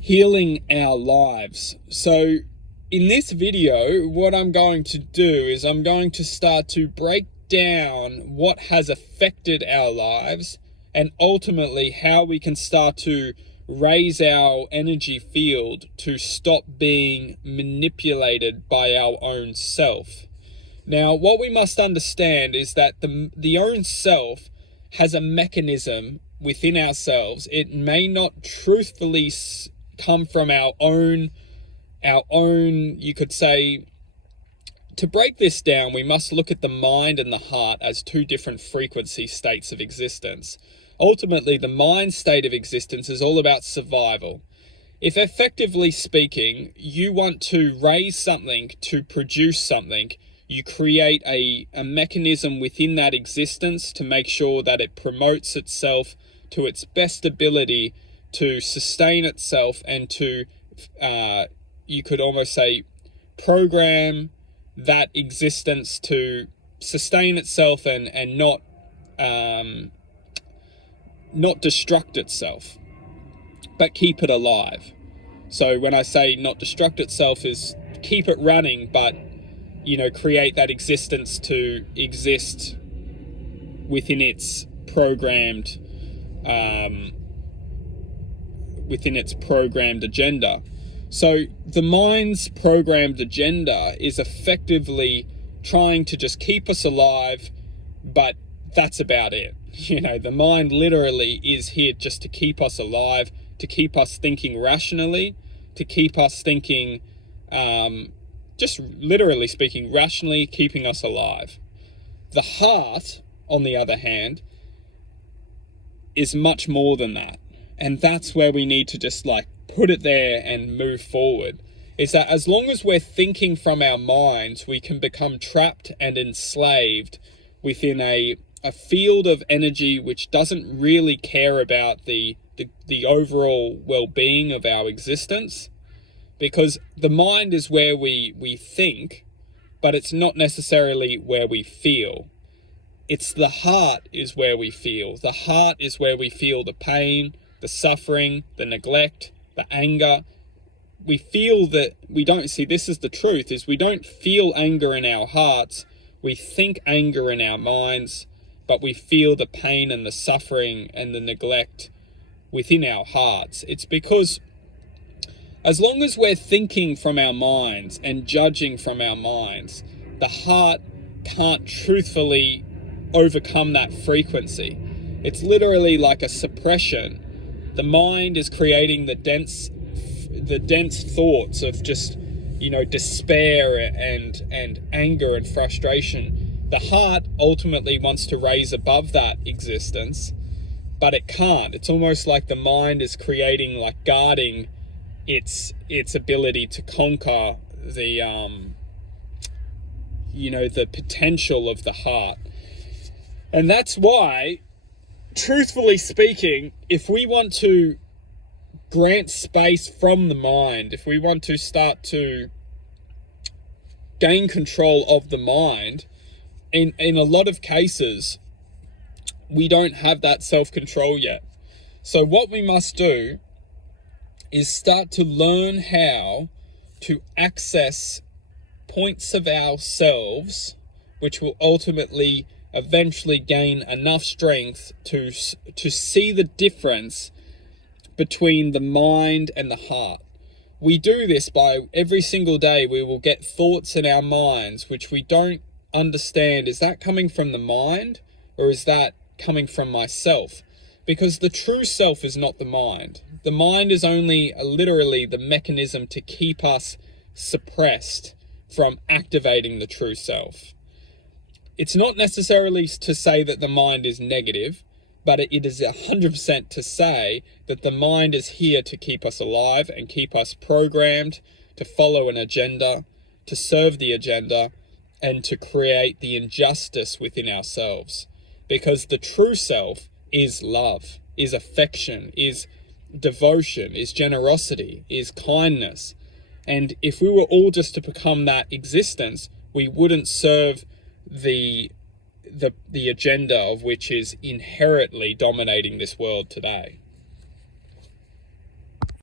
healing our lives. So in this video, what I'm going to do is I'm going to start to break down what has affected our lives and ultimately how we can start to raise our energy field to stop being manipulated by our own self. Now, what we must understand is that the own self has a mechanism within ourselves. It may not truthfully come from our own, you could say. To break this down, we must look at the mind and the heart as two different frequency states of existence. Ultimately, the mind state of existence is all about survival. If, effectively speaking, you want to raise something to produce something, you create a mechanism within that existence to make sure that it promotes itself to its best ability to sustain itself and to, you could almost say, program that existence to sustain itself and not destruct itself, but keep it alive. So when I say not destruct itself is keep it running, but create that existence to exist within its programmed agenda. So the mind's programmed agenda is effectively trying to just keep us alive, but that's about it. The mind literally is here just to keep us alive, to keep us thinking rationally, to keep us thinking, just literally speaking, rationally keeping us alive. The heart, on the other hand, is much more than that. And that's where we need to just put it there and move forward. Is that as long as we're thinking from our minds, we can become trapped and enslaved within a field of energy which doesn't really care about the overall well-being of our existence. Because the mind is where we think, but it's not necessarily where we feel. It's the heart is where we feel. The heart is where we feel the pain, the suffering, the neglect, the anger. We feel that we don't see, this is the truth, is we don't feel anger in our hearts. We think anger in our minds, but we feel the pain and the suffering and the neglect within our hearts. It's because as long as we're thinking from our minds and judging from our minds, the heart can't truthfully overcome that frequency. It's literally like a suppression. The mind is creating the dense thoughts of just, despair and anger and frustration. The heart ultimately wants to raise above that existence, but it can't. It's almost like the mind is creating, guarding its ability to conquer the potential of the heart. And that's why, truthfully speaking, if we want to grant space from the mind, if we want to start to gain control of the mind, in a lot of cases, we don't have that self-control yet. So what we must do is start to learn how to access points of ourselves, which will ultimately eventually gain enough strength to see the difference between the mind and the heart. We do this by every single day we will get thoughts in our minds which we don't understand. Is that coming from the mind or is that coming from myself? Because the true self is not the mind. The mind is only literally the mechanism to keep us suppressed from activating the true self. It's not necessarily to say that the mind is negative, but it is 100% to say that the mind is here to keep us alive and keep us programmed to follow an agenda, to serve the agenda, and to create the injustice within ourselves. Because the true self is love, is affection, is devotion, is generosity, is kindness. And if we were all just to become that existence, we wouldn't serve the agenda of which is inherently dominating this world today.